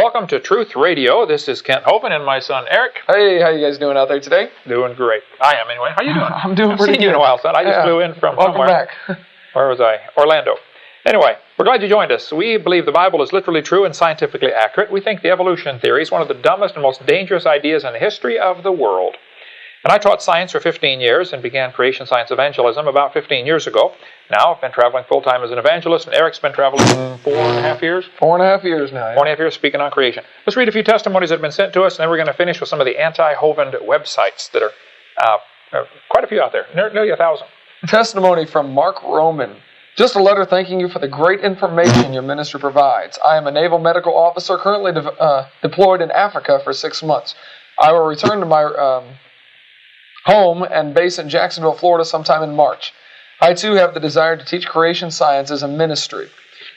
Welcome to Truth Radio. This is Kent Hovind and my son Eric. Hey, how you guys doing out there today? Doing great. I am anyway. How you doing? I'm doing pretty good. Seen you in a while, son. I just flew in from Welcome somewhere. back. Where was I? Orlando. Anyway, we're glad you joined us. We believe the Bible is literally true and scientifically accurate. We think the evolution theory is one of the dumbest and most dangerous ideas in the history of the world. And I taught science for 15 years and began creation science evangelism about 15 years ago. Now I've been traveling full-time as an evangelist, and Eric's been traveling 4.5 years? 4.5 years now. Yeah. 4.5 years speaking on creation. Let's read a few testimonies that have been sent to us, and then we're going to finish with some of the anti-Hovind websites that are quite a few out there, nearly 1,000. Testimony from Mark Roman. Just a letter thanking you for the great information your ministry provides. I am a naval medical officer currently deployed in Africa for 6 months. I will return to my home and base in Jacksonville, Florida sometime in March. I too have the desire to teach creation science as a ministry.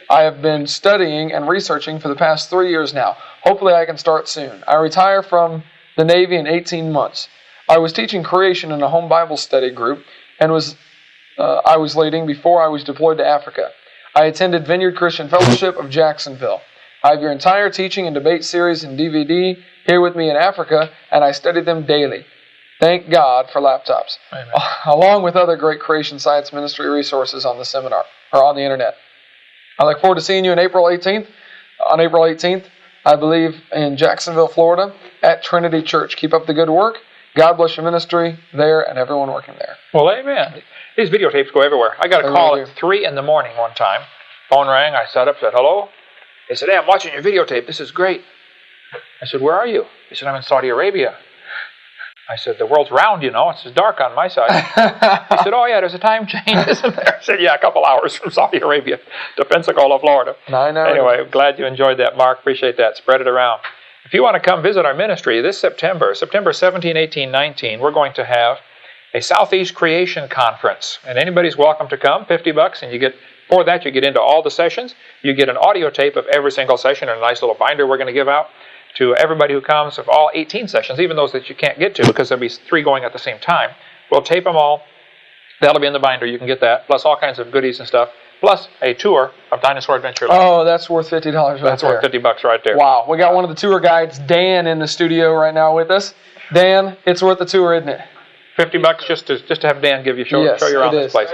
I have been studying and researching for the past 3 years now. Hopefully I can start soon. I retire from the Navy in 18 months. I was teaching creation in a home Bible study group and I was leading before I was deployed to Africa. I attended Vineyard Christian Fellowship of Jacksonville. I have your entire teaching and debate series and DVD here with me in Africa, and I study them daily. Thank God for laptops, Amen. Along with other great creation science ministry resources on the seminar or on the internet. I look forward to seeing you on April 18th. On April 18th, I believe in Jacksonville, Florida, at Trinity Church. Keep up the good work. God bless your ministry there and everyone working there. Well, amen. These videotapes go everywhere. I got a call at 3 in the morning one time. Phone rang. I sat up, said, hello. They said, hey, I'm watching your videotape. This is great. I said, where are you? He said, I'm in Saudi Arabia. I said, the world's round, you know. It's dark on my side. He said, oh, yeah, there's a time change, isn't there? I said, yeah, a couple hours from Saudi Arabia to Pensacola, Florida. Anyway, glad you enjoyed that, Mark. Appreciate that. Spread it around. If you want to come visit our ministry this September 17, 18, 19, we're going to have a Southeast Creation Conference. And anybody's welcome to come, $50, and you get, for that, you get into all the sessions. You get an audio tape of every single session and a nice little binder we're going to give out to everybody who comes of all 18 sessions, even those that you can't get to because there'll be 3 going at the same time. We'll tape them all. That'll be in the binder. You can get that, plus all kinds of goodies and stuff, plus a tour of Dinosaur Adventureland. Oh, that's worth $50 right there. That's worth $50 right there. Wow. We got one of the tour guides, Dan, in the studio right now with us. Dan, it's worth the tour, isn't it? $50 just to have Dan give you show you around this place.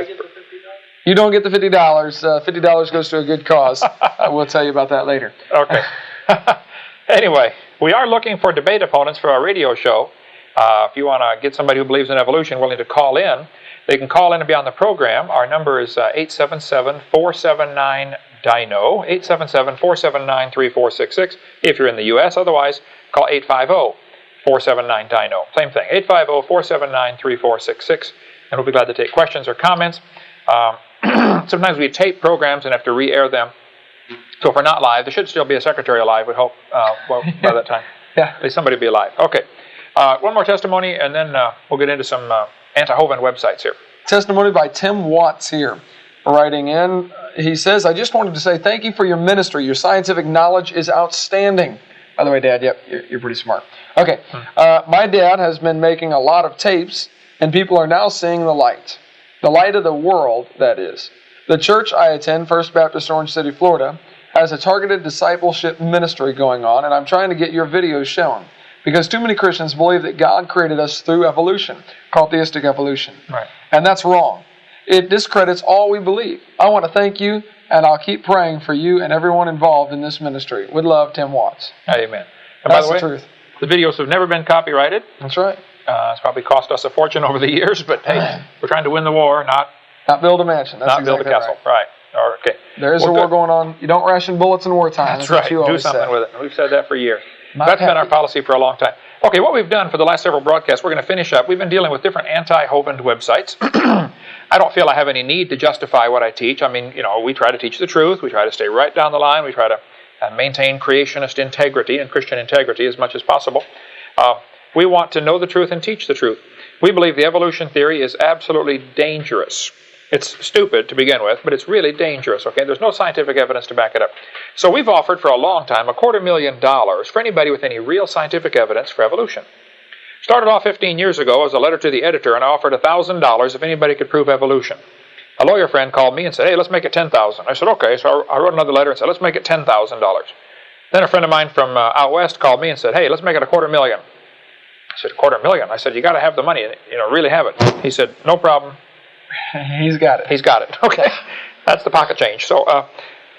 You don't get the $50. $50 goes to a good cause. We'll tell you about that later. Okay. Anyway, we are looking for debate opponents for our radio show. If you want to get somebody who believes in evolution willing to call in, they can call in and be on the program. Our number is 877-479-DINO, 877-479-3466 if you're in the U.S. Otherwise, call 850-479-DINO. Same thing, 850-479-3466, and we'll be glad to take questions or comments. Sometimes we tape programs and have to re-air them. So if we're not live, there should still be a secretary alive, we hope, by that time. Yeah. At least somebody will be alive. Okay. One more testimony, and then we'll get into some anti-Hovind websites here. Testimony by Tim Watts here, writing in. He says, I just wanted to say thank you for your ministry. Your scientific knowledge is outstanding. By the way, Dad, yep, you're pretty smart. Okay. My dad has been making a lot of tapes, and people are now seeing the light. The light of the world, that is. The church I attend, First Baptist Orange City, Florida, has a targeted discipleship ministry going on, and I'm trying to get your videos shown. Because too many Christians believe that God created us through evolution, called theistic evolution. Right. And that's wrong. It discredits all we believe. I want to thank you, and I'll keep praying for you and everyone involved in this ministry. With love, Tim Watts. Amen. And that's by the way, truth. The videos have never been copyrighted. That's right. It's probably cost us a fortune over the years, but hey, we're trying to win the war, not build a mansion. That's build a castle. Right. Okay. There is a war going on. You don't ration bullets in wartime. That's right. Do something with it. We've said that for years. That's been our policy for a long time. Okay, what we've done for the last several broadcasts, we're going to finish up. We've been dealing with different anti-Hovind websites. I don't feel I have any need to justify what I teach. I mean, we try to teach the truth. We try to stay right down the line. We try to maintain creationist integrity and Christian integrity as much as possible. We want to know the truth and teach the truth. We believe the evolution theory is absolutely dangerous. It's stupid to begin with, but it's really dangerous, okay? There's no scientific evidence to back it up. So we've offered for a long time $250,000 for anybody with any real scientific evidence for evolution. Started off 15 years ago as a letter to the editor, and I offered $1,000 if anybody could prove evolution. A lawyer friend called me and said, hey, let's make it $10,000. I said, okay. So I wrote another letter and said, let's make it $10,000. Then a friend of mine from out west called me and said, hey, let's make it $250,000. I said, $250,000? I said, you got to have the money, really have it. He said, no problem. He's got it. He's got it. Okay. That's the pocket change. So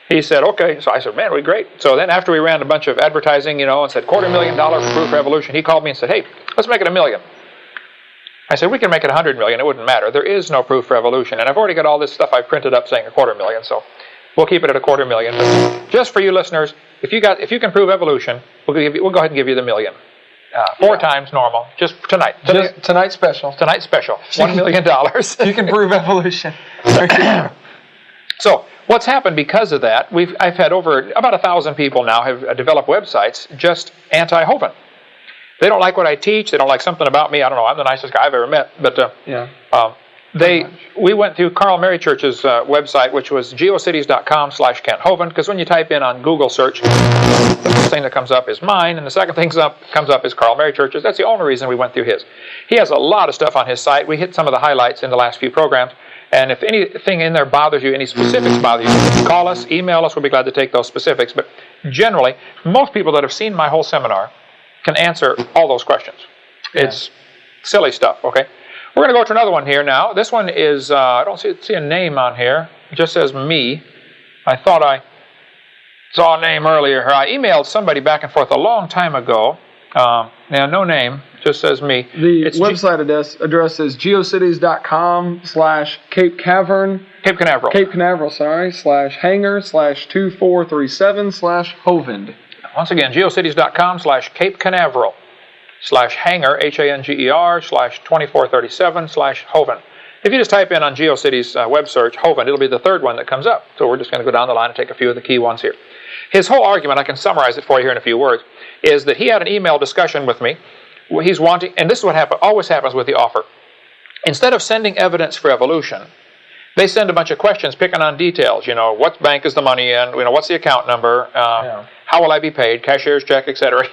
he said, okay. So I said, man, we're great. So then after we ran a bunch of advertising, and said $250,000 for Proof Revolution, he called me and said, hey, let's make it $1 million. I said, we can make it $100 million. It wouldn't matter. There is no Proof Revolution. And I've already got all this stuff I printed up saying $250,000. So we'll keep it at $250,000. But just for you listeners, if you can prove evolution, we'll go ahead and give you the $1 million. 4 times normal. Just tonight. Tonight's special. Tonight's special. $1 million. You can prove evolution. So what's happened because of that, I've had over about 1,000 people now have developed websites just anti-Hovind. They don't like what I teach. They don't like something about me. I don't know. I'm the nicest guy I've ever met. But we went through Carl Mary Church's website, which was geocities.com/Kent Hovind, because when you type in on Google search, the first thing that comes up is mine, and the second thing comes up is Carl Mary Church's. That's the only reason we went through his. He has a lot of stuff on his site. We hit some of the highlights in the last few programs. And if anything in there bothers you, any specifics bother you, call us, email us. We'll be glad to take those specifics. But generally, most people that have seen my whole seminar can answer all those questions. It's silly stuff, okay? We're going to go to another one here now. This one is, I don't see a name on here. It just says me. I thought I saw a name earlier. I emailed somebody back and forth a long time ago. No name. Just says me. The website address is geocities.com/Cape Canaveral. Cape Canaveral. Cape Canaveral, /hanger/2437/Hovind. Once again, geocities.com/Cape Canaveral /hanger, HANGER/2437/Hovind. If you just type in on GeoCities web search Hovind, it'll be the third one that comes up. So we're just going to go down the line and take a few of the key ones here. His whole argument, I can summarize it for you here in a few words, is that he had an email discussion with me. He's wanting, and this is what always happens with the offer. Instead of sending evidence for evolution, they send a bunch of questions picking on details. What bank is the money in? What's the account number? How will I be paid? Cashier's check, etc.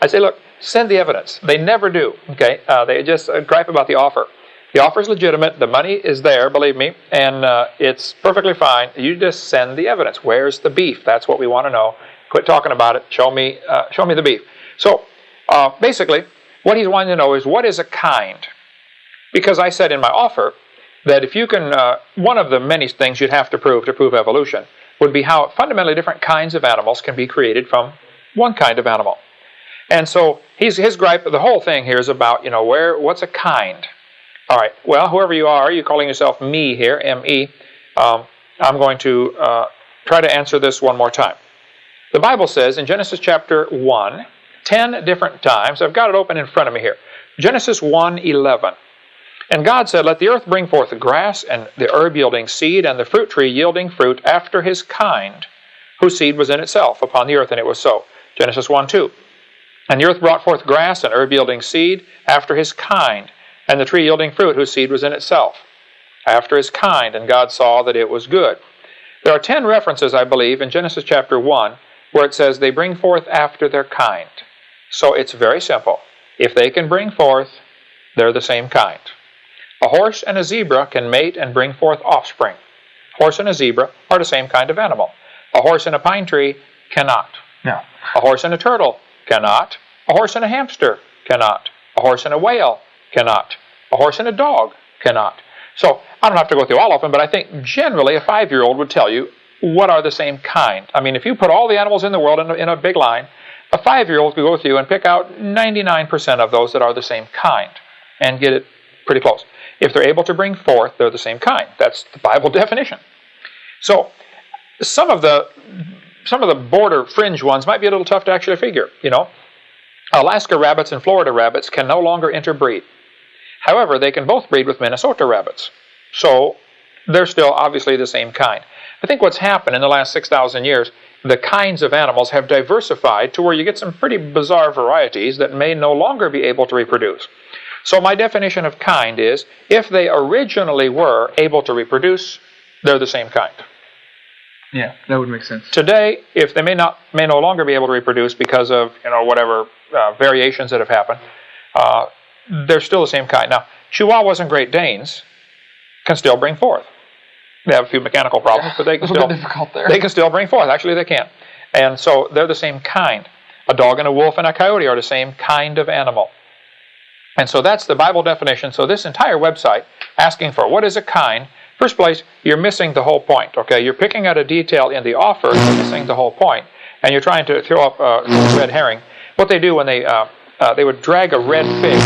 I say, look, send the evidence. They never do. Okay, they just gripe about the offer. The offer is legitimate. The money is there, believe me, and it's perfectly fine. You just send the evidence. Where's the beef? That's what we want to know. Quit talking about it. Show me the beef. So basically, what he's wanting to know is what is a kind. Because I said in my offer that if you can, one of the many things you'd have to prove evolution would be how fundamentally different kinds of animals can be created from one kind of animal. And so his gripe, the whole thing here is about, what's a kind? All right, well, whoever you are calling yourself me here, M-E, I'm going to try to answer this one more time. The Bible says in Genesis chapter 1, 10 different times, I've got it open in front of me here, Genesis 1:11. And God said, let the earth bring forth the grass, and the herb yielding seed, and the fruit tree yielding fruit after his kind, whose seed was in itself upon the earth, and it was so. Genesis 1:2. And the earth brought forth grass, and herb yielding seed, after his kind, and the tree yielding fruit, whose seed was in itself, after his kind, and God saw that it was good. There are 10 references, I believe, in Genesis chapter 1, where it says they bring forth after their kind. So it's very simple. If they can bring forth, they're the same kind. A horse and a zebra can mate and bring forth offspring. A horse and a zebra are the same kind of animal. A horse and a pine tree cannot. No. A horse and a turtle cannot. A horse and a hamster cannot. A horse and a whale cannot. A horse and a dog cannot. So I don't have to go through all of them, but I think generally a 5-year-old would tell you what are the same kind. I mean, if you put all the animals in the world in a big line, a 5-year-old could go through and pick out 99% of those that are the same kind and get it pretty close. If they're able to bring forth, they're the same kind. That's the Bible definition. So some of the border fringe ones might be a little tough to actually figure. Alaska rabbits and Florida rabbits can no longer interbreed. However, they can both breed with Minnesota rabbits. So they're still obviously the same kind. I think what's happened in the last 6,000 years, the kinds of animals have diversified to where you get some pretty bizarre varieties that may no longer be able to reproduce. So my definition of kind is, if they originally were able to reproduce, they're the same kind. Yeah, that would make sense. Today, if they may no longer be able to reproduce because of whatever variations that have happened, they're still the same kind. Now, Chihuahuas and Great Danes can still bring forth. They have a few mechanical problems, but they can still. Difficult there. They can still bring forth. Actually, they can. And so they're the same kind. A dog and a wolf and a coyote are the same kind of animal. And so that's the Bible definition. So this entire website asking for what is a kind, first place, you're missing the whole point. Okay, you're picking out a detail in the offer, you're missing the whole point, and you're trying to throw up a red herring. What they do when they would drag a red fig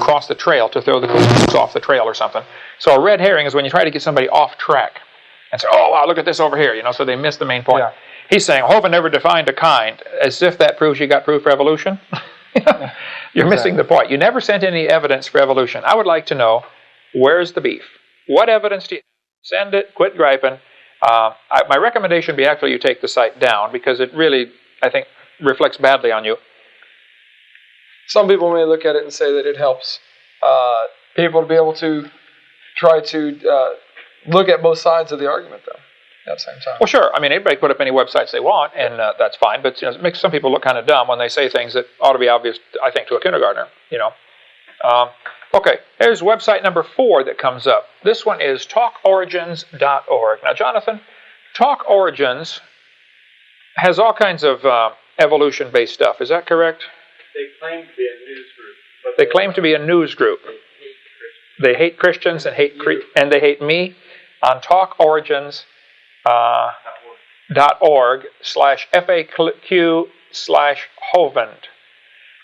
across the trail to throw the cookies off the trail or something. So a red herring is when you try to get somebody off track and say, "Oh wow, look at this over here," so they miss the main point. Yeah. He's saying Hovind never defined a kind, as if that proves you got proof for evolution. You're missing the point. You never sent any evidence for evolution. I would like to know, where's the beef? What evidence do you have? Send it, quit griping. My recommendation would be actually you take the site down, because it really, I think, reflects badly on you. Some people may look at it and say that it helps people to be able to try to look at both sides of the argument, though, at the same time. Well, sure. I mean, anybody can put up any websites they want, and that's fine. But it makes some people look kind of dumb when they say things that ought to be obvious, I think, to a kindergartner. Okay, here's website number 4 that comes up. This one is talkorigins.org. Now, Jonathan, Talk Origins has all kinds of evolution-based stuff. Is that correct? They claim to be a news group. They claim to be a news group. They hate Christians and they hate me on talkorigins.org/FAQ/Hovind.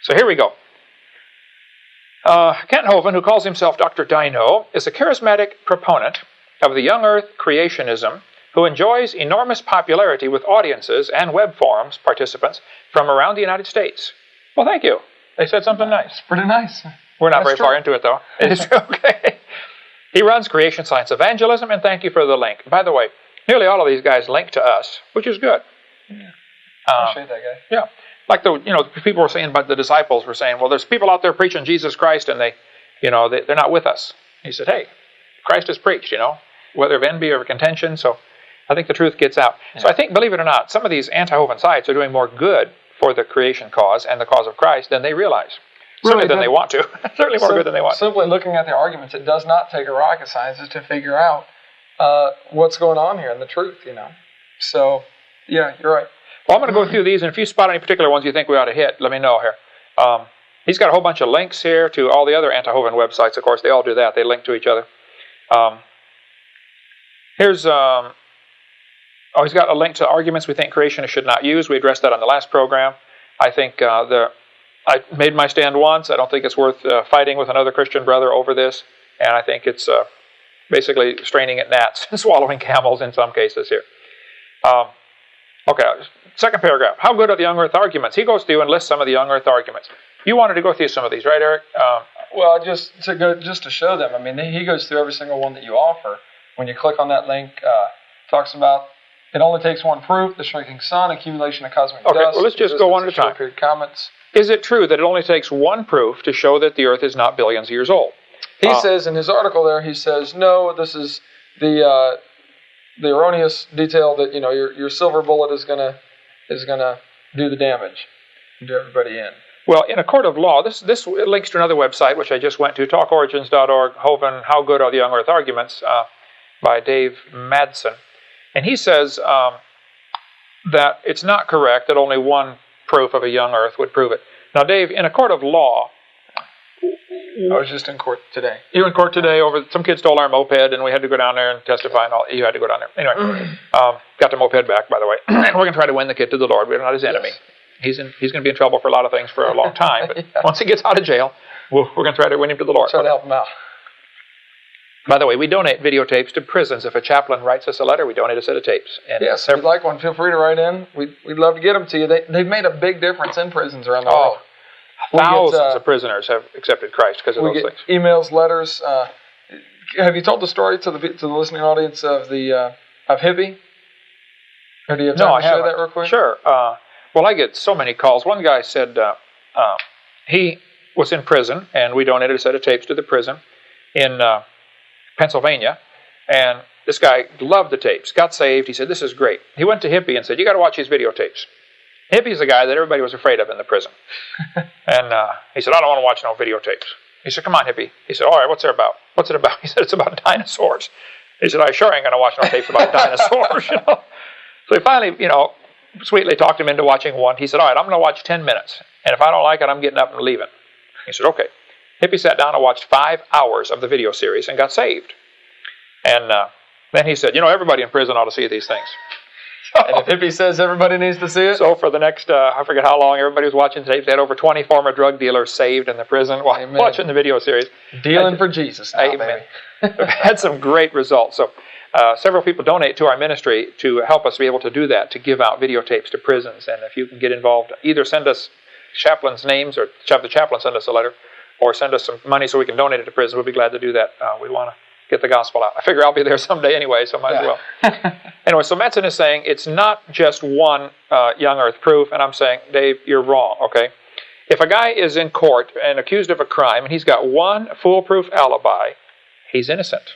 So here we go. Kent Hovind, who calls himself Dr. Dino, is a charismatic proponent of the young earth creationism who enjoys enormous popularity with audiences and web forums participants from around the United States. Well, thank you. They said something nice. Pretty nice. We're not very far into it, though. It's okay. He runs Creation Science Evangelism, and thank you for the link. By the way, nearly all of these guys link to us, which is good. Yeah. Appreciate that, guy. Yeah. Like people were saying about the disciples were saying, well, there's people out there preaching Jesus Christ, and they're not with us. He said, hey, Christ is preached, whether of envy or contention. So I think the truth gets out. Yeah. So I think, believe it or not, some of these anti-Hovind sites are doing more good for the creation cause and the cause of Christ than they realize. Certainly than they want to. Certainly more good than they want. Simply looking at the arguments, it does not take a rocket scientist to figure out what's going on here and the truth, So, yeah, you're right. Well, I'm going to go through these, and if you spot any particular ones you think we ought to hit, let me know here. He's got a whole bunch of links here to all the other anti-Hovind websites. Of course, they all do that. They link to each other. Here's... he's got a link to arguments we think creationists should not use. We addressed that on the last program. I think I made my stand once. I don't think it's worth fighting with another Christian brother over this. And I think it's basically straining at gnats and swallowing camels in some cases here. Okay, second paragraph. How good are the young earth arguments? He goes through and lists some of the young earth arguments. You wanted to go through some of these, right, Eric? Well, just to show them. I mean, he goes through every single one that you offer. When you click on that link, talks about it only takes one proof: the shrinking sun, accumulation of cosmic dust. Okay, well, let's just go one at a time. Comments. Is it true that it only takes one proof to show that the Earth is not billions of years old? He says in his article there, he says, no, this is the erroneous detail that your silver bullet is gonna do the damage and do everybody in. Well, in a court of law, this links to another website which I just went to, talkorigins.org. Hovind, How Good Are the Young Earth Arguments, by Dave Madsen. And he says that it's not correct that only one proof of a young earth would prove it. Now, Dave, in a court of law... I was just in court today. You were in court today over... Some kid stole our moped, and we had to go down there and testify, and all. You had to go down there. Anyway, got the moped back, by the way. And we're going to try to win the kid to the Lord. We're not his enemy. Yes. He's going to be in trouble for a lot of things for a long time. But yeah. Once he gets out of jail, we're going to try to win him to the Lord. Try to help him out. By the way, we donate videotapes to prisons. If a chaplain writes us a letter, we donate a set of tapes. And yes, if you'd like one, feel free to write in. We'd love to get them to you. They've made a big difference in prisons around the world. Thousands of prisoners have accepted Christ because of those things. Emails, letters. Have you told the story to the listening audience of Hippie? Or do you have time to share that real quick? Sure. Well, I get so many calls. One guy said he was in prison, and we donated a set of tapes to the prison in Pennsylvania, and this guy loved the tapes, got saved. He said, this is great. He went to Hippie and said, you got to watch these videotapes. Hippie's the guy that everybody was afraid of in the prison. And he said, I don't want to watch no videotapes. He said, come on, Hippie. He said, all right, what's it about? What's it about? He said, it's about dinosaurs. He said, I sure ain't going to watch no tapes about dinosaurs. So he finally, sweetly talked him into watching one. He said, all right, I'm going to watch 10 minutes. And if I don't like it, I'm getting up and leaving. He said, okay. Hippie sat down and watched 5 hours of the video series and got saved. And then he said, everybody in prison ought to see these things. And if Hippie says everybody needs to see it? So for the next, I forget how long, everybody was watching tapes. They had over 20 former drug dealers saved in the prison while watching the video series. Dealing for Jesus now, amen. We've had some great results. So several people donate to our ministry to help us be able to do that, to give out videotapes to prisons. And if you can get involved, either send us chaplains' names or have the chaplain send us a letter, or send us some money so we can donate it to prison. We'll be glad to do that. We want to get the gospel out. I figure I'll be there someday anyway, so might as well. Anyway, so Metzen is saying it's not just one young earth proof, and I'm saying, Dave, you're wrong, okay? If a guy is in court and accused of a crime and he's got one foolproof alibi, he's innocent.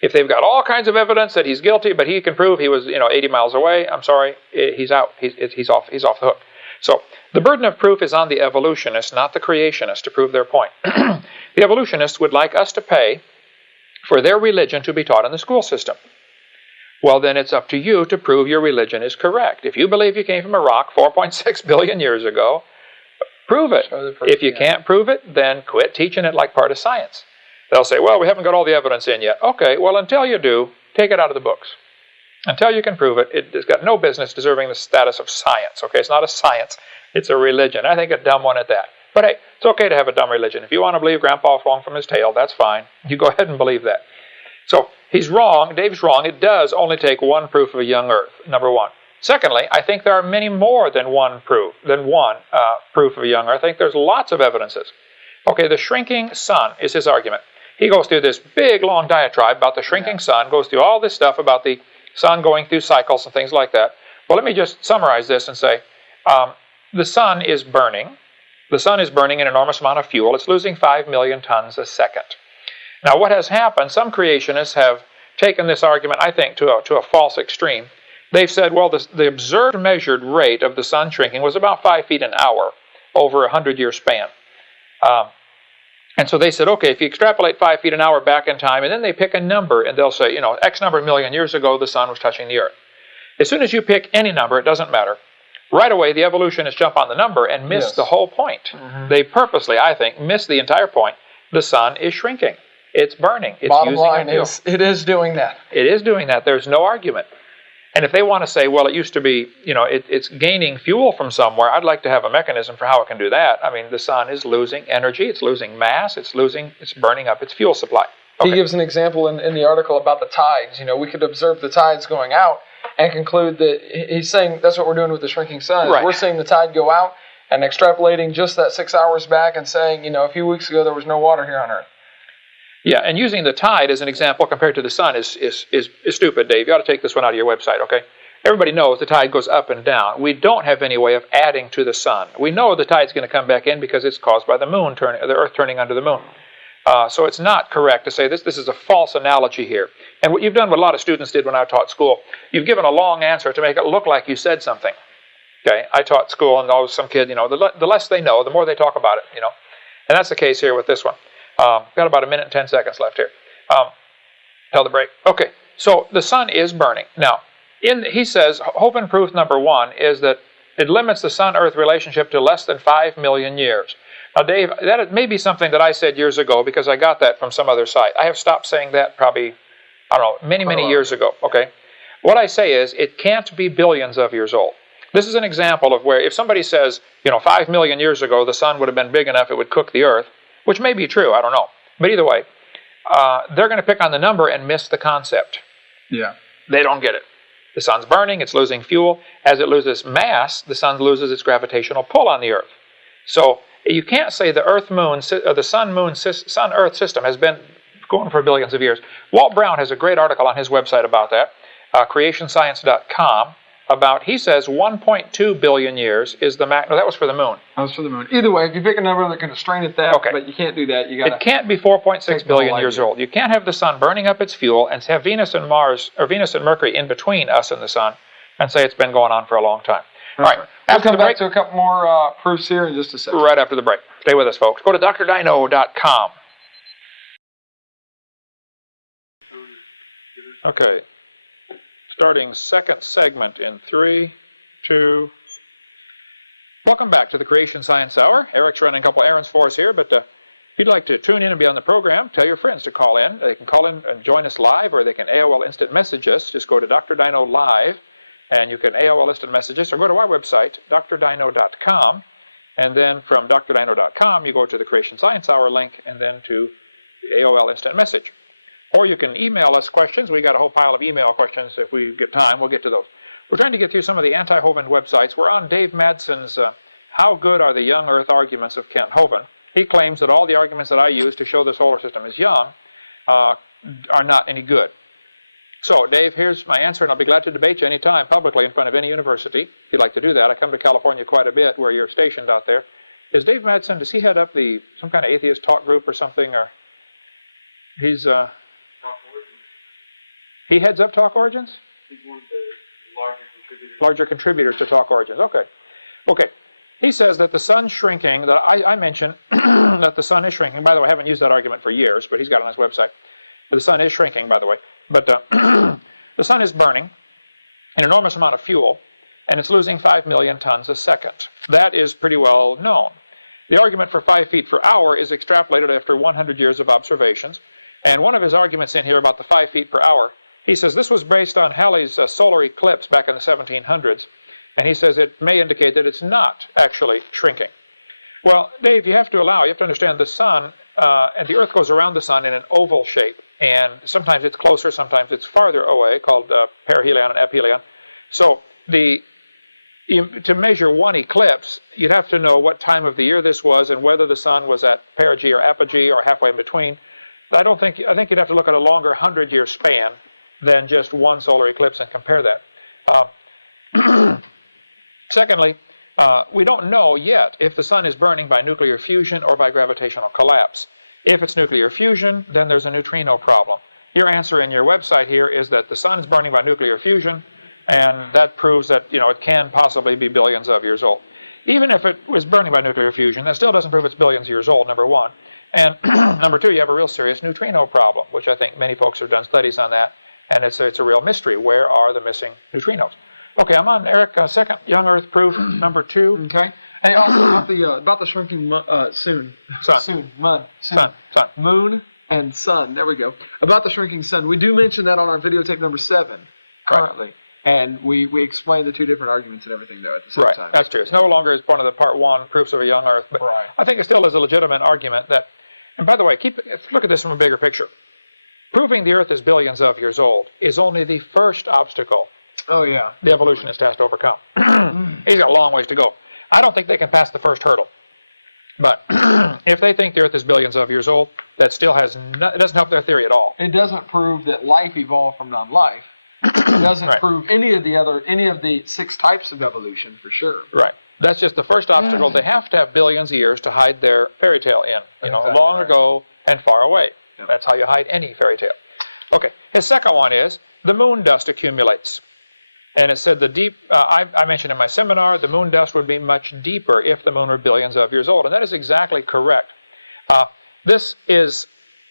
If they've got all kinds of evidence that he's guilty, but he can prove he was 80 miles away, I'm sorry, he's out. He's off the hook. So the burden of proof is on the evolutionists, not the creationists, to prove their point. The evolutionists would like us to pay for their religion to be taught in the school system. Well, then it's up to you to prove your religion is correct. If you believe you came from a rock 4.6 billion years ago, prove it. If you can't prove it, then quit teaching it like part of science. They'll say, well, we haven't got all the evidence in yet. Okay, well, until you do, take it out of the books. Until you can prove it, it's got no business deserving the status of science. Okay, it's not a science, it's a religion. I think a dumb one at that. But hey, it's okay to have a dumb religion. If you want to believe Grandpa swung from his tail, that's fine. You go ahead and believe that. So he's wrong, Dave's wrong. It does only take one proof of a young earth, number one. Secondly, I think there are many more than one proof of a young earth. I think there's lots of evidences. Okay, the shrinking sun is his argument. He goes through this big, long diatribe about the shrinking sun, goes through all this stuff about the sun going through cycles and things like that. Well, let me just summarize this and say, the sun is burning. The sun is burning an enormous amount of fuel. It's losing 5 million tons a second. Now, what has happened, some creationists have taken this argument, I think, to a false extreme. They've said, well, the observed measured rate of the sun shrinking was about 5 feet an hour over a 100-year span. And so they said, okay, if you extrapolate 5 feet an hour back in time, and then they pick a number, and they'll say, X number of million years ago, the sun was touching the earth. As soon as you pick any number, it doesn't matter. Right away, the evolutionists jump on the number and miss the whole point. Mm-hmm. They purposely, I think, miss the entire point. The sun is shrinking. It's burning. It's Bottom using line is, it is doing that. It is doing that. There's no argument. And if they want to say, well, it used to be, it's gaining fuel from somewhere, I'd like to have a mechanism for how it can do that. I mean, the sun is losing energy, it's losing mass, it's burning up its fuel supply. Okay. He gives an example in the article about the tides. We could observe the tides going out and conclude that he's saying that's what we're doing with the shrinking sun. Right. We're seeing the tide go out and extrapolating just that 6 hours back and saying, a few weeks ago there was no water here on Earth. Yeah, and using the tide as an example compared to the sun is stupid, Dave. You ought to take this one out of your website, okay? Everybody knows the tide goes up and down. We don't have any way of adding to the sun. We know the tide's going to come back in because it's caused by the Earth turning under the moon. So it's not correct to say this is a false analogy here. And what you've done, what a lot of students did when I taught school, you've given a long answer to make it look like you said something. Okay, I taught school, and some kid, the less they know, the more they talk about it, And that's the case here with this one. Got about 1 minute and 10 seconds left here. Till the break. Okay, so the sun is burning. Now, he says, Hovind proof number one is that it limits the sun-earth relationship to less than 5 million years. Now, Dave, that may be something that I said years ago because I got that from some other site. I have stopped saying that probably, many years ago. Okay, what I say is it can't be billions of years old. This is an example of where if somebody says, 5 million years ago the sun would have been big enough it would cook the earth, which may be true, I don't know. But either way, they're going to pick on the number and miss the concept. Yeah. They don't get it. The sun's burning, it's losing fuel. As it loses mass, the sun loses its gravitational pull on the earth. So you can't say the sun-earth system has been going for billions of years. Walt Brown has a great article on his website about that, creationscience.com, he says 1.2 billion years is the max. No, that was for the moon. That was for the moon. Either way, if you pick a number, they're going to strain at that, but you can't do that. It can't be 4.6 billion years old. You can't have the sun burning up its fuel and have Venus and Mercury in between us and the sun and say it's been going on for a long time. All right. We'll come back to a couple more proofs here in just a second. Right after the break. Stay with us, folks. Go to drdino.com. Okay. Starting second segment in 3, 2. Welcome back to the Creation Science Hour. Eric's running a couple errands for us here, but if you'd like to tune in and be on the program, tell your friends to call in. They can call in and join us live, or they can AOL Instant Message us. Just go to Dr. Dino Live, and you can AOL Instant Message us, or go to our website, drdino.com, and then from drdino.com, you go to the Creation Science Hour link, and then to AOL Instant Message. Or you can email us questions. We got a whole pile of email questions. If we get time, we'll get to those. We're trying to get through some of the anti-Hovind websites. We're on Dave Madsen's How Good Are the Young Earth Arguments of Kent Hovind. He claims that all the arguments that I use to show the solar system is young are not any good. So, Dave, here's my answer, and I'll be glad to debate you anytime publicly in front of any university, if you'd like to do that. I come to California quite a bit, where you're stationed out there. Is Dave Madsen, does he head up some kind of atheist talk group or something? Or he's he heads up Talk Origins? He's one of the larger contributors. Larger contributors to Talk Origins. Okay. He says that the sun's shrinking, that I mentioned that the sun is shrinking. By the way, I haven't used that argument for years, but he's got it on his website. But the sun is shrinking, by the way. But the sun is burning an enormous amount of fuel, and it's losing 5 million tons a second. That is pretty well known. The argument for 5 feet per hour is extrapolated after 100 years of observations. And one of his arguments in here about the 5 feet per hour, he says this was based on Halley's solar eclipse back in the 1700s, and he says it may indicate that it's not actually shrinking. Well, Dave, you have to understand the sun, and the Earth goes around the sun in an oval shape, and sometimes it's closer, sometimes it's farther away, called perihelion and aphelion. So to measure one eclipse, you'd have to know what time of the year this was and whether the sun was at perigee or apogee or halfway in between. I think you'd have to look at a longer 100-year span than just one solar eclipse and compare that. Secondly, we don't know yet if the sun is burning by nuclear fusion or by gravitational collapse. If it's nuclear fusion, then there's a neutrino problem. Your answer in your website here is that the sun is burning by nuclear fusion, and that proves that it can possibly be billions of years old. Even if it was burning by nuclear fusion, that still doesn't prove it's billions of years old, number one. And number two, you have a real serious neutrino problem, which I think many folks have done studies on that, and it's a real mystery. Where are the missing neutrinos? Okay, I'm on, Eric, second young Earth proof, number 2. Okay. Hey, also about the shrinking sun. Moon and sun. There we go. About the shrinking sun. We do mention that on our videotape number 7 currently. Right. And we explain the two different arguments and everything, though, at the same time. Right, that's true. It's no longer as part of the part 1, proofs of a young Earth. But right. I think it still is a legitimate argument that, and by the way, look at this from a bigger picture. Proving the Earth is billions of years old is only the first obstacle the evolutionist has to overcome. He's got a long ways to go. I don't think they can pass the first hurdle. But if they think the Earth is billions of years old, that still it doesn't help their theory at all. It doesn't prove that life evolved from non-life. It doesn't prove any of the 6 types of evolution for sure. Right. That's just the first obstacle. They have to have billions of years to hide their fairy tale in. Long ago and far away. Yep. That's how you hide any fairy tale. Okay. His second one is the moon dust accumulates. And it said I mentioned in my seminar, the moon dust would be much deeper if the moon were billions of years old. And that is exactly correct. This is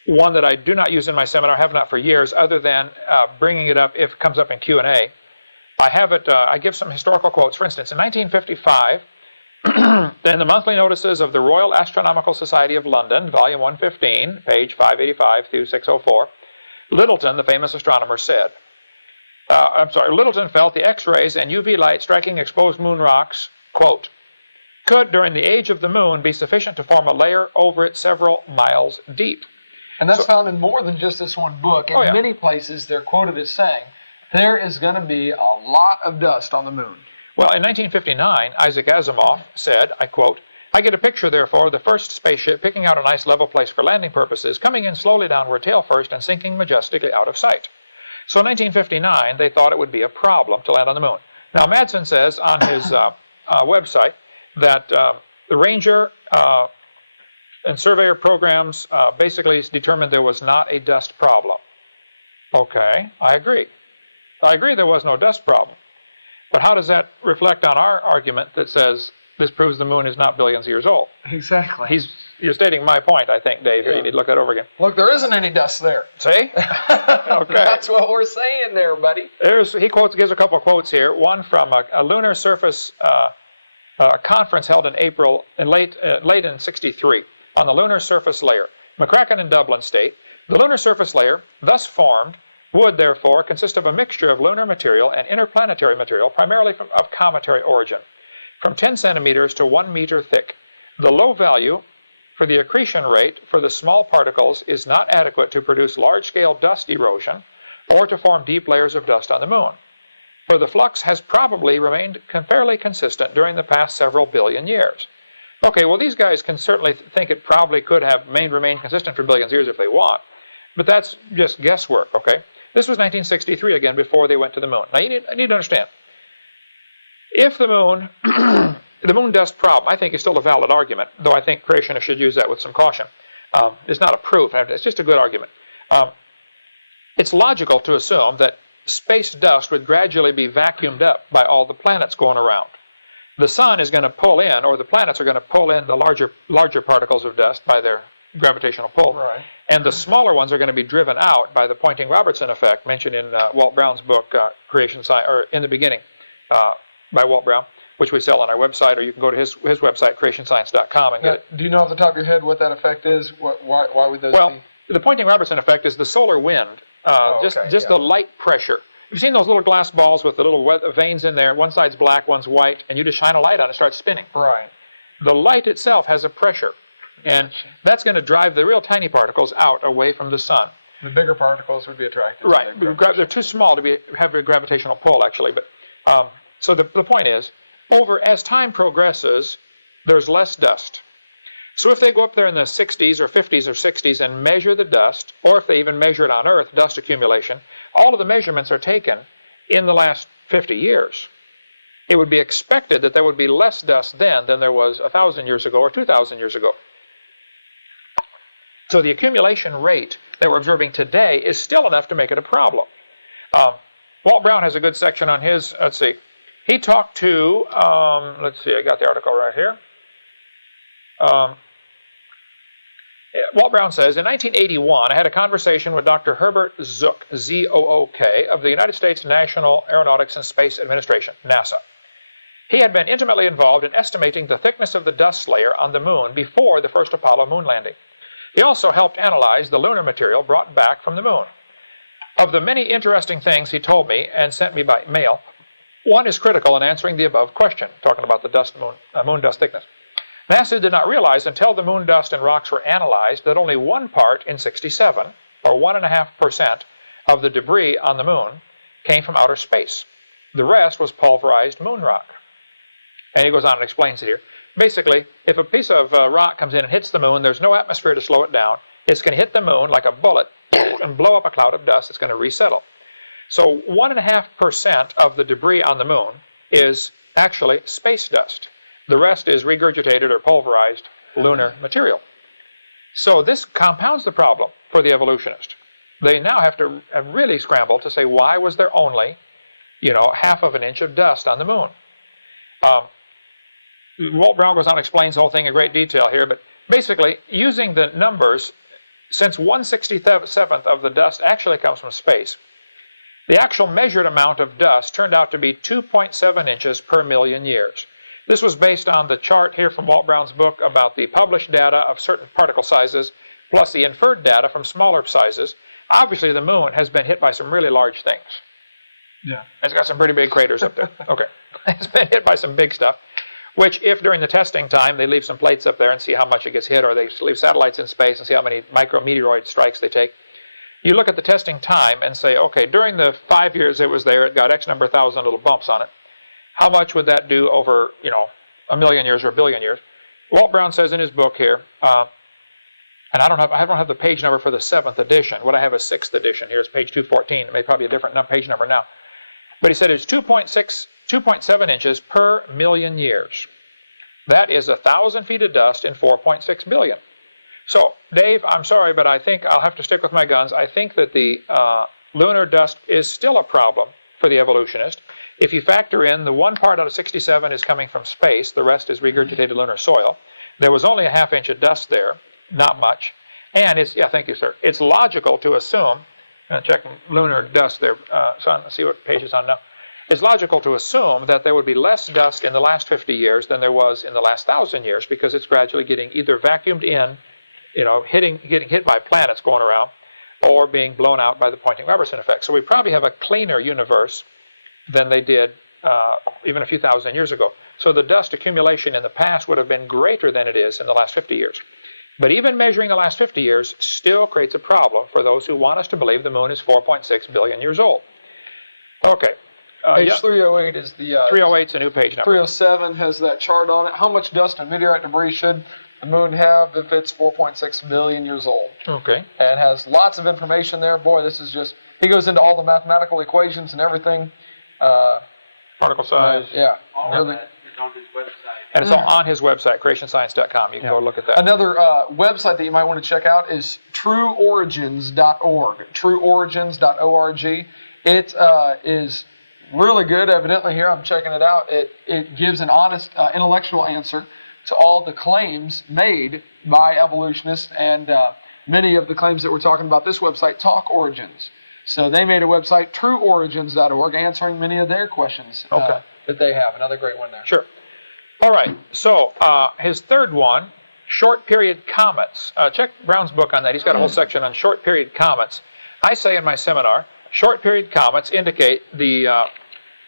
one that I do not use in my seminar, have not for years, other than bringing it up if it comes up in Q&A. I have it, I give some historical quotes. For instance, in 1955, in the monthly notices of the Royal Astronomical Society of London, volume 115, page 585 through 604, Littleton, the famous astronomer, said, Littleton felt the X-rays and UV light striking exposed moon rocks, quote, could, during the age of the moon, be sufficient to form a layer over it several miles deep. And that's found in more than just this one book. In many places, they're quoted as saying, there is going to be a lot of dust on the moon. Well, in 1959, Isaac Asimov said, I quote, I get a picture, therefore, of the first spaceship picking out a nice level place for landing purposes, coming in slowly downward tail first and sinking majestically out of sight. So in 1959, they thought it would be a problem to land on the moon. Now, Madsen says on his website that the Ranger and Surveyor programs basically determined there was not a dust problem. Okay, I agree. There was no dust problem. But how does that reflect on our argument that says this proves the moon is not billions of years old? Exactly. you're stating my point, I think, Dave. Yeah. You need to look that over again. Look, there isn't any dust there. See? Okay. That's what we're saying there, buddy. He gives a couple of quotes here. One from a lunar surface conference held in April, late in '63, on the lunar surface layer. McCracken in Dublin state, the lunar surface layer, thus formed, would therefore consist of a mixture of lunar material and interplanetary material, primarily of cometary origin, from 10 centimeters to 1 meter thick. The low value for the accretion rate for the small particles is not adequate to produce large-scale dust erosion or to form deep layers of dust on the moon. For the flux has probably remained fairly consistent during the past several billion years. Okay, well, these guys can certainly think it probably could have remained consistent for billions of years if they want, but that's just guesswork, okay? This was 1963 again, before they went to the moon. Now, you need to understand, if the moon, the moon dust problem, I think is still a valid argument, though I think creationists should use that with some caution. It's not a proof, it's just a good argument. It's logical to assume that space dust would gradually be vacuumed up by all the planets going around. The sun is going to pull in, or the planets are going to pull in the larger particles of dust by their gravitational pull. Right. And the smaller ones are going to be driven out by the Poynting-Robertson effect mentioned in Walt Brown's book, Creation Science, or In the Beginning, by Walt Brown, which we sell on our website, or you can go to his website, creationscience.com, and get it. Do you know off the top of your head what that effect is? Why would those be? The Poynting-Robertson effect is the solar wind, the light pressure. You've seen those little glass balls with the little veins in there. One side's black, one's white, and you just shine a light on it, it starts spinning. Right. The light itself has a pressure, and that's going to drive the real tiny particles out away from the sun. The bigger particles would be attracted. Right. They're too small to have a gravitational pull, actually. But so the point is, as time progresses, there's less dust. So if they go up there in the 60s or 50s or 60s and measure the dust, or if they even measure it on Earth, dust accumulation, all of the measurements are taken in the last 50 years. It would be expected that there would be less dust then than there was 1,000 years ago or 2,000 years ago. So the accumulation rate that we're observing today is still enough to make it a problem. Walt Brown has a good section on his, he talked to, I got the article right here. Walt Brown says, in 1981, I had a conversation with Dr. Herbert Zook, Z-O-O-K, of the United States National Aeronautics and Space Administration, NASA. He had been intimately involved in estimating the thickness of the dust layer on the moon before the first Apollo moon landing. He also helped analyze the lunar material brought back from the moon. Of the many interesting things he told me and sent me by mail, one is critical in answering the above question, talking about the moon dust thickness. NASA did not realize until the moon dust and rocks were analyzed that only one part in 67, or 1.5%, of the debris on the moon came from outer space. The rest was pulverized moon rock. And he goes on and explains it here. Basically, if a piece of rock comes in and hits the moon, there's no atmosphere to slow it down. It's going to hit the moon like a bullet and blow up a cloud of dust. It's going to resettle. So 1.5% of the debris on the moon is actually space dust. The rest is regurgitated or pulverized lunar material. So this compounds the problem for the evolutionist. They now have to really scramble to say, why was there only, half of an inch of dust on the moon? Walt Brown goes on and explains the whole thing in great detail here, but basically, using the numbers, since 1/67th of the dust actually comes from space, the actual measured amount of dust turned out to be 2.7 inches per million years. This was based on the chart here from Walt Brown's book about the published data of certain particle sizes, plus the inferred data from smaller sizes. Obviously, the moon has been hit by some really large things. Yeah. It's got some pretty big craters up there. Okay. It's been hit by some big stuff, which if during the testing time they leave some plates up there and see how much it gets hit, or they leave satellites in space and see how many micrometeoroid strikes they take, you look at the testing time and say, okay, during the 5 years it was there, it got X number of thousand little bumps on it. How much would that do over, a million years or a billion years? Walt Brown says in his book here, and I don't have the page number for the 7th edition. What I have is 6th edition. Here's page 214. It may probably be a different page number now. But he said it's 2.7 inches per million years. That is 1,000 feet of dust in 4.6 billion. So, Dave, I'm sorry, but I think I'll have to stick with my guns. I think that the lunar dust is still a problem for the evolutionist. If you factor in the one part out of 67 is coming from space, the rest is regurgitated lunar soil. There was only a half inch of dust there, not much. And it's, yeah, thank you, sir. It's logical to assume, I'm going to check lunar dust there, so let's see what page it's on now. It's logical to assume that there would be less dust in the last 50 years than there was in the last 1,000 years, because it's gradually getting either vacuumed in, getting hit by planets going around, or being blown out by the Poynting-Robertson effect. So we probably have a cleaner universe than they did even a few thousand years ago. So the dust accumulation in the past would have been greater than it is in the last 50 years. But even measuring the last 50 years still creates a problem for those who want us to believe the moon is 4.6 billion years old. Okay. Page 308 is the... 308 is a new page number. 307 has that chart on it. How much dust and meteorite debris should the moon have if it's 4.6 billion years old? Okay. And has lots of information there. Boy, this is just... He goes into all the mathematical equations and everything. Particle size. Yeah. All of that is on his website. And it's all on his website, creationscience.com. You can go look at that. Another website that you might want to check out is trueorigins.org. Trueorigins.org. It is really good, evidently, here. I'm checking it out. It gives an honest intellectual answer to all the claims made by evolutionists, and many of the claims that we're talking about this website talk origins. So they made a website, trueorigins.org, answering many of their questions that they have. Another great one there. Sure. All right. So his third one, short period comets. Check Brown's book on that. He's got a whole section on short period comets. I say in my seminar, short period comets indicate the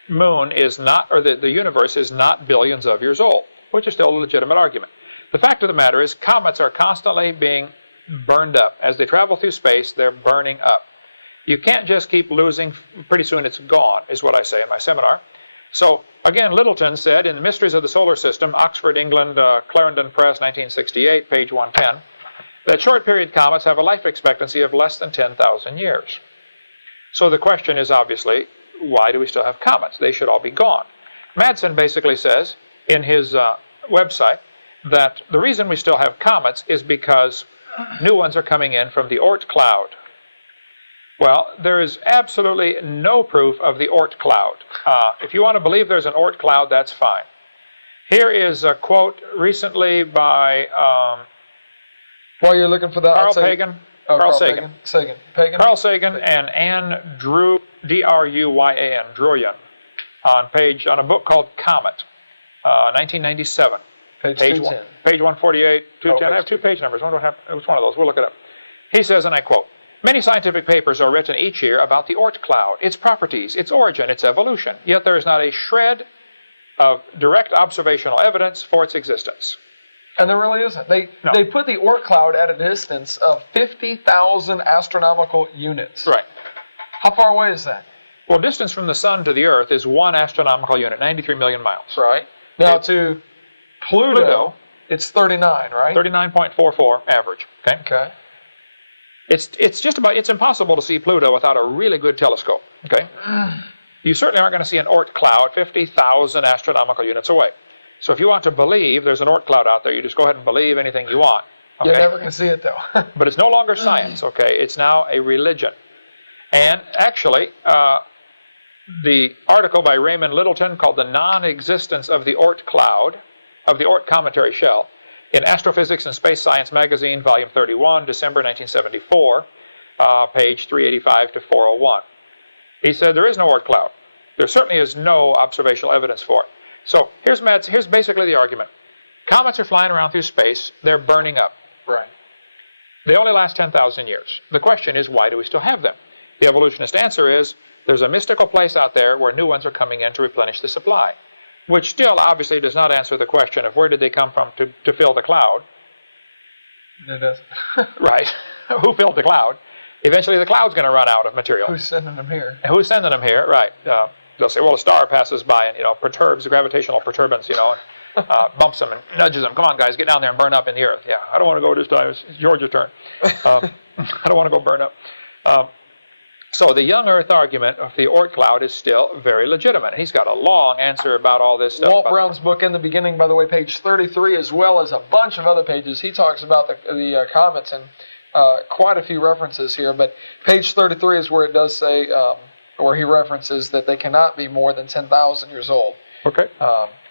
moon is not, or the universe is not billions of years old, which is still a legitimate argument. The fact of the matter is comets are constantly being burned up. As they travel through space, they're burning up. You can't just keep losing. Pretty soon it's gone, is what I say in my seminar. So, again, Littleton said in The Mysteries of the Solar System, Oxford, England, Clarendon Press, 1968, page 110, that short period comets have a life expectancy of less than 10,000 years. So the question is obviously, why do we still have comets? They should all be gone. Madsen basically says in his website that the reason we still have comets is because new ones are coming in from the Oort cloud. Well, there is absolutely no proof of the Oort cloud. If you want to believe there's an Oort cloud, that's fine. Here is a quote recently by While you're looking for that, Carl Sagan. Carl Sagan. Carl Sagan and Anne Druyan, Druyan, on a book called Comet, 1997. Page 210. Page 148, 210. I have two page numbers. Which one of those? We'll look it up. He says, and I quote, "Many scientific papers are written each year about the Oort cloud, its properties, its origin, its evolution, yet there is not a shred of direct observational evidence for its existence." And there really isn't. They put the Oort cloud at a distance of 50,000 astronomical units. Right. How far away is that? Well, distance from the Sun to the Earth is 1 astronomical unit, 93 million miles. Right. Now to Pluto, it's 39, right? 39.44 average. Okay. Okay. It's impossible to see Pluto without a really good telescope. Okay. You certainly aren't going to see an Oort cloud 50,000 astronomical units away. So if you want to believe there's an Oort cloud out there, you just go ahead and believe anything you want. Okay? You're never going to see it, though. But it's no longer science, okay? It's now a religion. And actually, the article by Raymond Littleton called The Non-Existence of the Oort Cloud, of the Oort Cometary Shell, in Astrophysics and Space Science magazine, volume 31, December 1974, page 385 to 401. He said there is no Oort cloud. There certainly is no observational evidence for it. So here's basically the argument. Comets are flying around through space. They're burning up. Right. They only last 10,000 years. The question is, why do we still have them? The evolutionist answer is, there's a mystical place out there where new ones are coming in to replenish the supply, which still obviously does not answer the question of where did they come from to fill the cloud. It doesn't. Right. Who filled the cloud? Eventually the cloud's going to run out of material. Who's sending them here? Who's sending them here? Right. They'll say, well, a star passes by and, perturbs the gravitational perturbance, and bumps them and nudges them. Come on, guys, get down there and burn up in the earth. Yeah, I don't want to go this time. It's George's turn. I don't want to go burn up. So the young Earth argument of the Oort cloud is still very legitimate. He's got a long answer about all this stuff. Walt Brown's book in the beginning, by the way, page 33, as well as a bunch of other pages. He talks about the comets and quite a few references here. But page 33 is where it does say, where he references that they cannot be more than 10,000 years old. Okay.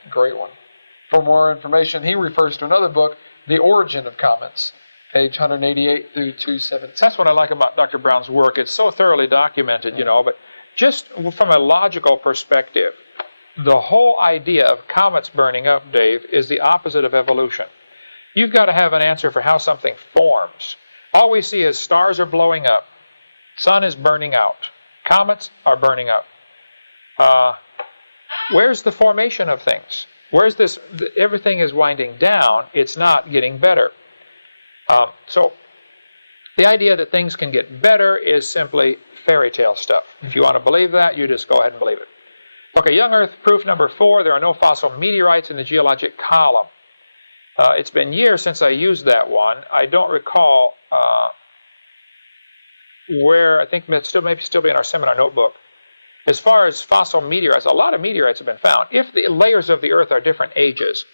Great one. For more information, he refers to another book, The Origin of Comets, page 188 through 217. That's what I like about Dr. Brown's work. It's so thoroughly documented, but just from a logical perspective, the whole idea of comets burning up, Dave, is the opposite of evolution. You've got to have an answer for how something forms. All we see is stars are blowing up, sun is burning out, comets are burning up. Where's the formation of things? Where's this? Everything is winding down. It's not getting better. So the idea that things can get better is simply fairy tale stuff. If you want to believe that, you just go ahead and believe it. Okay, young Earth proof number 4, there are no fossil meteorites in the geologic column. It's been years since I used that one. I don't recall where, I think it maybe still be in our seminar notebook. As far as fossil meteorites, a lot of meteorites have been found. If the layers of the Earth are different ages,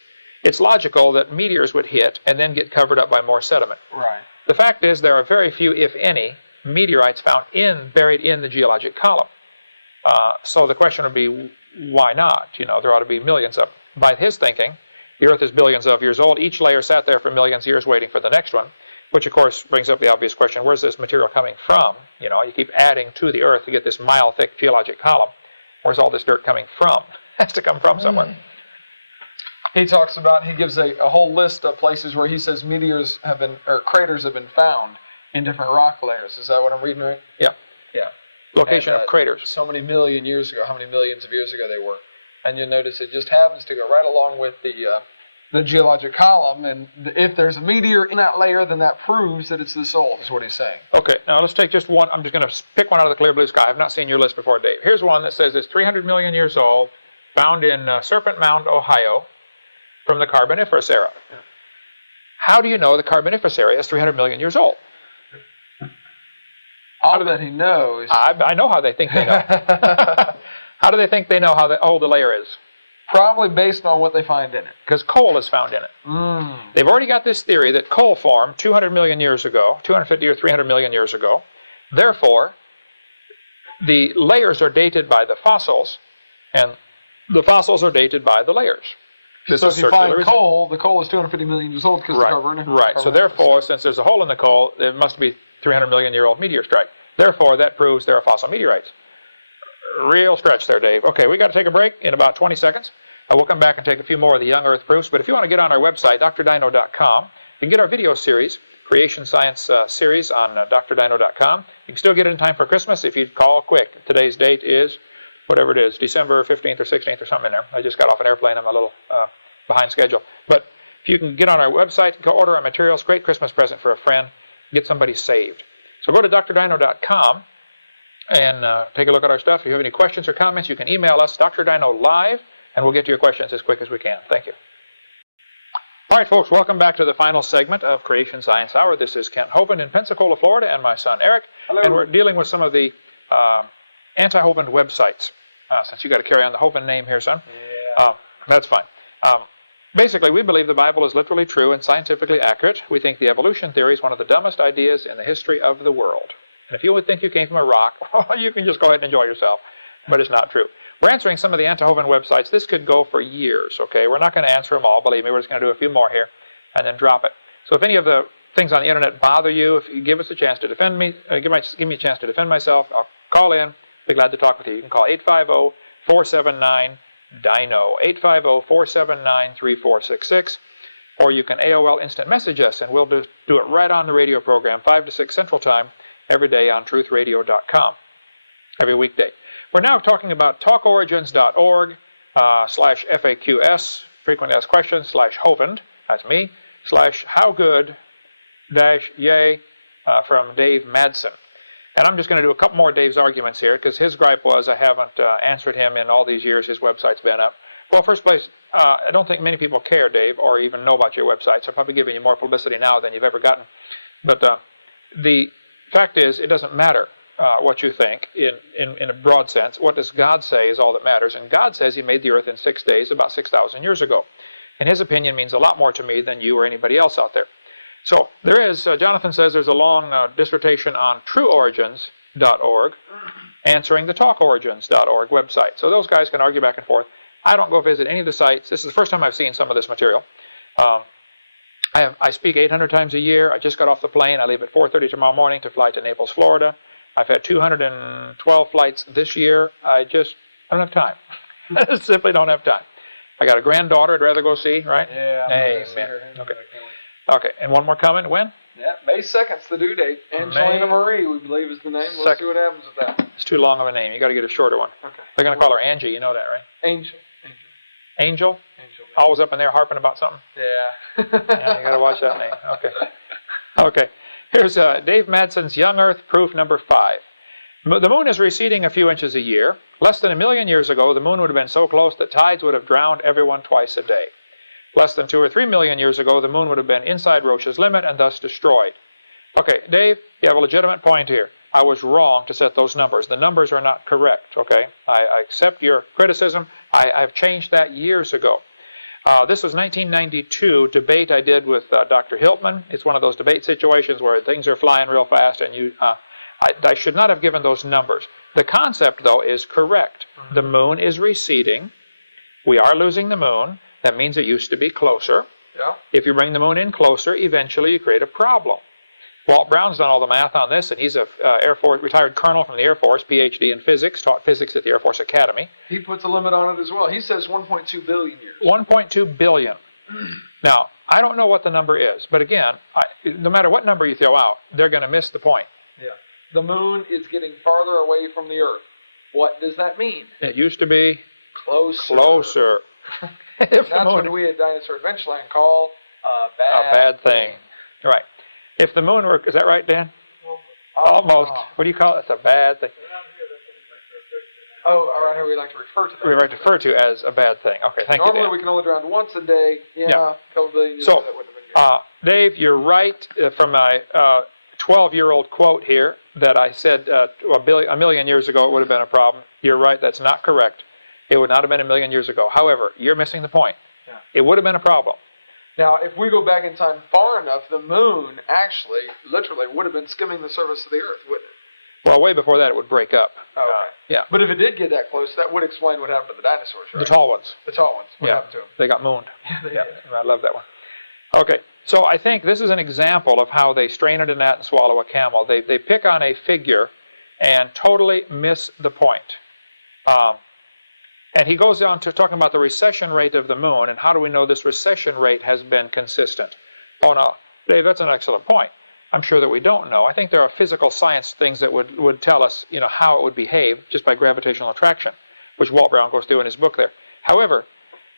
it's logical that meteors would hit and then get covered up by more sediment. Right. The fact is there are very few, if any, meteorites found buried in the geologic column. So the question would be, why not? There ought to be millions of them. By his thinking, the Earth is billions of years old. Each layer sat there for millions of years waiting for the next one, which of course brings up the obvious question, where's this material coming from? You keep adding to the Earth to get this mile-thick geologic column. Where's all this dirt coming from? It has to come from somewhere. He talks about, he gives a whole list of places where he says craters have been found in different rock layers. Is that what I'm reading right? Yeah. Location of craters. So many million years ago, how many millions of years ago they were. And you'll notice it just happens to go right along with the geologic column, and if there's a meteor in that layer, then that proves that it's this old, is what he's saying. Okay, now let's take just one. I'm just going to pick one out of the clear blue sky. I've not seen your list before, Dave. Here's one that says it's 300 million years old, found in Serpent Mound, Ohio, from the Carboniferous era. Yeah. How do you know the Carboniferous era is 300 million years old? All that he knows. I know how they think they know. How do they think they know how old the layer is? Probably based on what they find in it. Because coal is found in it. They've already got this theory that coal formed 200 million years ago, 250 or 300 million years ago. Therefore, the layers are dated by the fossils, and the fossils are dated by the layers. So if you find coal, the coal is 250 million years old because Right. So therefore, since there's a hole in the coal, it must be 300 million year old meteor strike. Therefore, that proves there are fossil meteorites. Real stretch there, Dave. Okay, we got to take a break in about 20 seconds. We'll come back and take a few more of the young Earth proofs. But if you want to get on our website, drdino.com, you can get our video series, Creation Science series on drdino.com. You can still get it in time for Christmas if you call quick. Today's date is, whatever it is, December 15th or 16th or something in there. I just got off an airplane. I'm a little behind schedule. But if you can get on our website, go order our materials, great Christmas present for a friend, get somebody saved. So go to drdino.com and take a look at our stuff. If you have any questions or comments, you can email us, drdino live, and we'll get to your questions as quick as we can. Thank you. All right, folks, welcome back to the final segment of Creation Science Hour. This is Kent Hovind in Pensacola, Florida, and my son Eric. Hello. And we're dealing with some of the anti-Hovind websites. Since you got to carry on the Hovind name here, son. Yeah. That's fine. Basically, we believe the Bible is literally true and scientifically accurate. We think the evolution theory is one of the dumbest ideas in the history of the world. And if you would think you came from a rock, you can just go ahead and enjoy yourself. But it's not true. We're answering some of the anti-Hovind websites. This could go for years, okay? We're not going to answer them all. Believe me, we're just going to do a few more here and then drop it. So if any of the things on the internet bother you, if you give us a chance to defend me, give me a chance to defend myself, I'll call in. Be glad to talk with you. You can call 850-479-DINO, 850-479-3466, or you can AOL instant message us, and we'll do it right on the radio program, 5 to 6 Central Time, every day on truthradio.com, every weekday. We're now talking about talkorigins.org /FAQS, frequently asked questions, /Hovind, that's me, /howgood-yay from Dave Madsen. And I'm just going to do a couple more of Dave's arguments here, because his gripe was I haven't answered him in all these years. His website's been up. Well, first place, I don't think many people care, Dave, or even know about your website, so I'm probably giving you more publicity now than you've ever gotten. But the fact is, it doesn't matter what you think in a broad sense. What does God say is all that matters. And God says He made the earth in 6 days about 6,000 years ago. And His opinion means a lot more to me than you or anybody else out there. So there is, Jonathan says there's a long dissertation on trueorigins.org answering the talkorigins.org website. So those guys can argue back and forth. I don't go visit any of the sites. This is the first time I've seen some of this material. I speak 800 times a year. I just got off the plane. I leave at 4:30 tomorrow morning to fly to Naples, Florida. I've had 212 flights this year. I don't have time. I simply don't have time. I got a granddaughter I'd rather go see, right? Yeah. Amen. Okay. Okay, and one more coming. When? Yeah, May 2nd's the due date. Angelina Marie, we believe, is the name. Let's see what happens with that. It's too long of a name. You got to get a shorter one. Okay. They're going to call her Angie. You know that, right? Angel. Angel? Angel. Always up in there harping about something? Yeah. Yeah, you got to watch that name. Okay. Okay. Here's Dave Madsen's Young Earth proof number 5. The moon is receding a few inches a year. Less than 1 million years ago, the moon would have been so close that tides would have drowned everyone twice a day. Less than 2 or 3 million years ago, the moon would have been inside Roche's limit and thus destroyed. Okay, Dave, you have a legitimate point here. I was wrong to set those numbers. The numbers are not correct, okay? I accept your criticism. I've changed that years ago. This was 1992 debate I did with Dr. Hiltman. It's one of those debate situations where things are flying real fast and I should not have given those numbers. The concept, though, is correct. The moon is receding. We are losing the moon. That means it used to be closer. Yeah. If you bring the moon in closer, eventually you create a problem. Walt Brown's done all the math on this, and he's a Air Force retired colonel from the Air Force, PhD in physics, taught physics at the Air Force Academy. He puts a limit on it as well. He says 1.2 billion years. 1.2 billion. Now, I don't know what the number is, but again, no matter what number you throw out, they're going to miss the point. Yeah. The moon is getting farther away from the Earth. What does that mean? It used to be closer. That's what we at Dinosaur Adventureland call a bad thing. Right. If the moon were, is that right, Dan? Almost. What do you call it? It's a bad thing. Oh, around here we like to refer to that. We like to refer to as a bad thing. Okay, thank you, Dan. Normally we can only drown once a day. Yeah. A couple billion years so, that wouldn't have been good. Dave, you're right from my 12-year-old quote here that I said a million years ago it would have been a problem. You're right, that's not correct. It would not have been 1 million years ago. However, you're missing the point. Yeah. It would have been a problem. Now, if we go back in time far enough, the moon actually, literally, would have been skimming the surface of the Earth, wouldn't it? Well, way before that, it would break up. Okay. Yeah. But if it did get that close, that would explain what happened to the dinosaurs, right? The tall ones. The tall ones. What happened to them? They got mooned. Yeah. I love that one. Okay, so I think this is an example of how they strain at a gnat and swallow a camel. They pick on a figure and totally miss the point. And he goes on to talking about the recession rate of the moon, and how do we know this recession rate has been consistent? Oh, no, Dave, that's an excellent point. I'm sure that we don't know. I think there are physical science things that would tell us, how it would behave just by gravitational attraction, which Walt Brown goes through in his book there. However,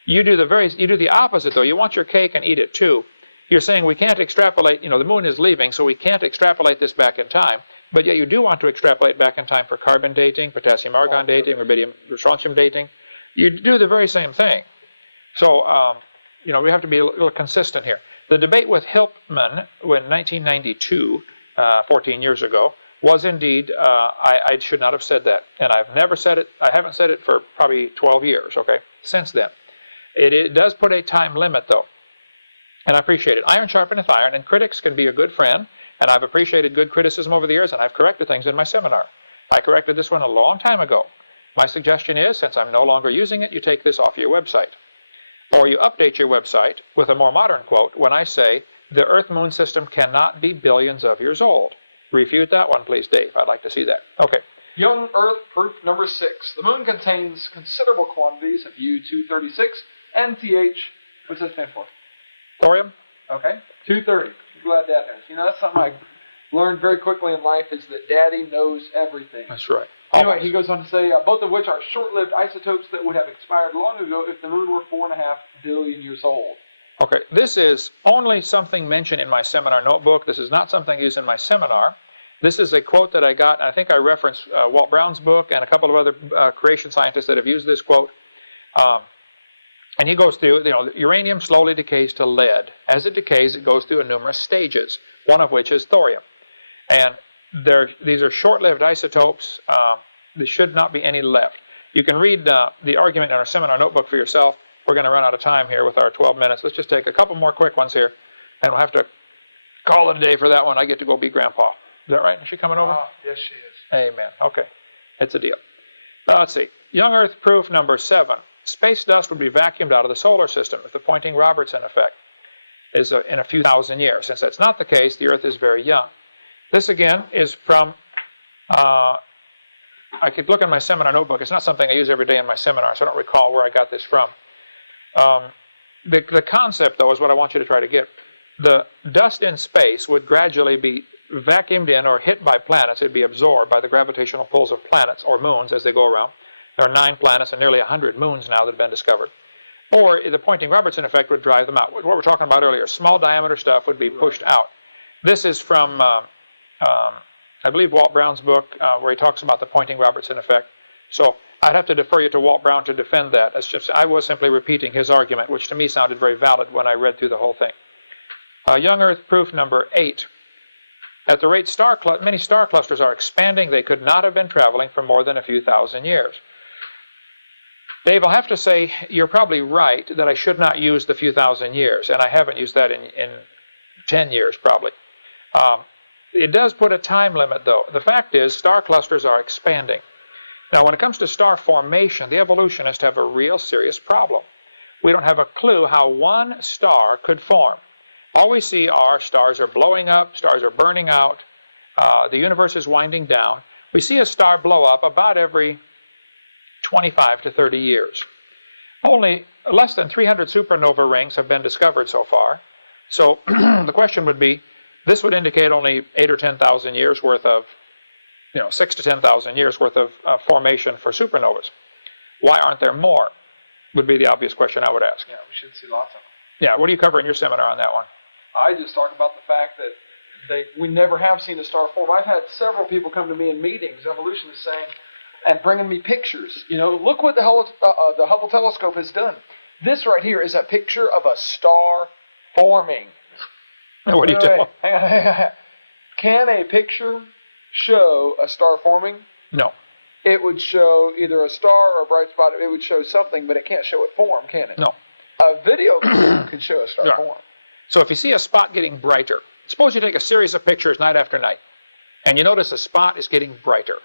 you do the opposite, though. You want your cake and eat it too. You're saying we can't extrapolate, the moon is leaving, so we can't extrapolate this back in time. But yet you do want to extrapolate back in time for carbon dating, potassium argon dating, rubidium strontium dating. You do the very same thing. So, we have to be a little consistent here. The debate with Hiltman in 1992, 14 years ago, was indeed, I should not have said that. And I've never said it, I haven't said it for probably 12 years, okay, since then. It does put a time limit, though. And I appreciate it. Iron sharpeneth iron, and critics can be a good friend. And I've appreciated good criticism over the years, and I've corrected things in my seminar. I corrected this one a long time ago. My suggestion is, since I'm no longer using it, you take this off your website. Or you update your website with a more modern quote when I say, the Earth-Moon system cannot be billions of years old. Refute that one, please, Dave. I'd like to see that. Okay. Young Earth proof number 6. The moon contains considerable quantities of U-236 and TH. What's that stand for? Thorium? Okay. 230. I'm glad Dad knows. That's something I learned very quickly in life, is that Daddy knows everything. That's right. Anyway, he goes on to say, both of which are short-lived isotopes that would have expired long ago if the moon were 4.5 billion years old. Okay, this is only something mentioned in my seminar notebook. This is not something used in my seminar. This is a quote that I got, and I think I referenced Walt Brown's book and a couple of other creation scientists that have used this quote. And he goes through, uranium slowly decays to lead. As it decays, it goes through numerous stages, one of which is thorium. And these are short-lived isotopes. There should not be any left. You can read the argument in our seminar notebook for yourself. We're going to run out of time here with our 12 minutes. Let's just take a couple more quick ones here, and we'll have to call it a day for that one. I get to go be Grandpa. Is that right? Is she coming over? Yes, she is. Amen. Okay. It's a deal. Let's see. Young Earth proof number 7. space dust would be vacuumed out of the solar system if the Poynting-Robertson effect is in a few thousand years. Since that's not the case, the Earth is very young. This, again, is from, I could look in my seminar notebook. It's not something I use every day in my seminar, so I don't recall where I got this from. The concept, though, is what I want you to try to get. The dust in space would gradually be vacuumed in or hit by planets. It would be absorbed by the gravitational pulls of planets or moons as they go around. There are 9 planets and nearly 100 moons now that have been discovered. Or the Poynting-Robertson effect would drive them out. What we were talking about earlier, small diameter stuff would be pushed out. This is from, I believe, Walt Brown's book, where he talks about the Poynting-Robertson effect. So I'd have to defer you to Walt Brown to defend that. I was simply repeating his argument, which to me sounded very valid when I read through the whole thing. Young Earth proof number 8. At the rate many star clusters are expanding, they could not have been traveling for more than a few thousand years. Dave, I'll have to say you're probably right that I should not use the few thousand years, and I haven't used that in 10 years probably. It does put a time limit, though. The fact is, star clusters are expanding. Now, when it comes to star formation, the evolutionists have a real serious problem. We don't have a clue how one star could form. All we see are stars are blowing up, stars are burning out, the universe is winding down. We see a star blow up about every 25 to 30 years. Only less than 300 supernova rings have been discovered so far. So the question would be, this would indicate only 8 or 10,000 years worth of, 6 to 10,000 years worth of formation for supernovas. Why aren't there more? Would be the obvious question I would ask. Yeah, we should see lots of them. Yeah, what do you cover in your seminar on that one? I just talk about the fact that we never have seen a star form. I've had several people come to me in meetings, evolutionists, saying, and bringing me pictures. Look what the Hubble telescope has done. This right here is a picture of a star forming. What do you do? Hang on. Can a picture show a star forming? No. It would show either a star or a bright spot. It would show something, but it can't show it form, can it? No. A video could show a star form. So if you see a spot getting brighter, suppose you take a series of pictures night after night, and you notice a spot is getting brighter.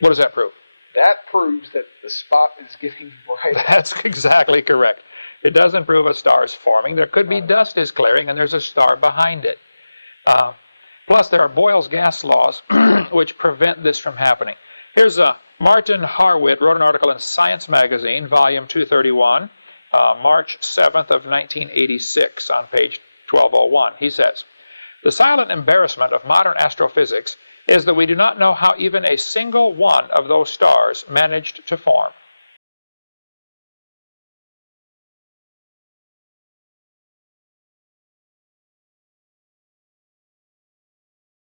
What does that prove? That proves that the spot is getting brighter. That's exactly correct. It doesn't prove a star is forming. There could be dust is clearing, and there's a star behind it. Plus, there are Boyle's gas laws, which prevent this from happening. Here's Martin Harwitt wrote an article in Science Magazine, volume 231, March 7th of 1986, on page 1201. He says, "The silent embarrassment of modern astrophysics is that we do not know how even a single one of those stars managed to form.